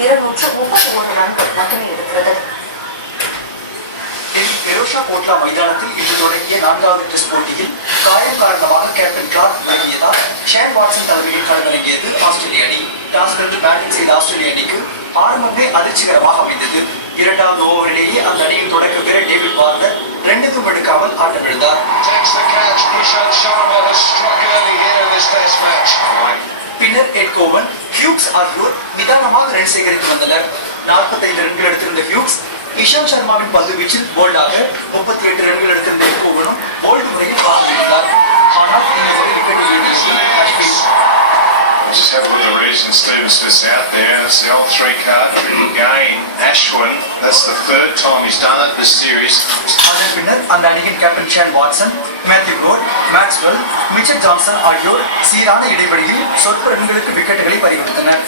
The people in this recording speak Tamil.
231 ரன்கள் மட்டுமே எடுத்துள்ளது. டெல்லி பெரோஷா கோட்லா மைதானத்தில் இன்று தொடங்கிய 4வது டெஸ்ட் போட்டியில் காயம் காரணமாக கேப்டன் கிளார்க் விலகியதால் ஷேன் வாட்சன் தலைமையில் களமிறங்கியது ஆஸ்திரேலிய அணி. டாஸ் வென்று பேட்டிங் செய்த ஆஸ்திரேலிய அணிக்கு ஆரம்பமே அதிர்ச்சிகரமாக அமைந்தது. 2வது ஓவரிலேயே அந்த அணியின் தொடக்க வீரர் டேவிட் வார்னர் 2க்கும் எடுக்காமல் ஆட்டமிழந்தார். பின்னர் எட் கோவன், ஹியூக்ஸ் ஆகியோர் நிதானமாக ரன் சேகரித்து வந்தனர். 45 ரன்கள் எடுத்திருந்த ஹியூக்ஸ் இஷாந்த் சர்மாவின் பந்து வீச்சில் போல்டாக 38 ரன்கள் எடுத்திருந்த எட் கோவனும் போல்டு முறையில் பார்த்திருந்தார். ஆனால் இந்த முறை wicket Just have a look at the reason Steven Smith's out there. That's the old 3 card. Again, Ashwin. That's the 3rd time he's done it this series. அதன் பின்னர் அந்த அணியின் கேப்டன் ஷேன் வாட்சன், மேத்யூ கோட், மேக்ஸ்வெல், மிச்சல் ஜான்சன் ஆகியோர் சீரான இடைவெளியில் சொற்ப ரன்களுக்கு விக்கெட்டுகளை பறிகொடுத்தனர்.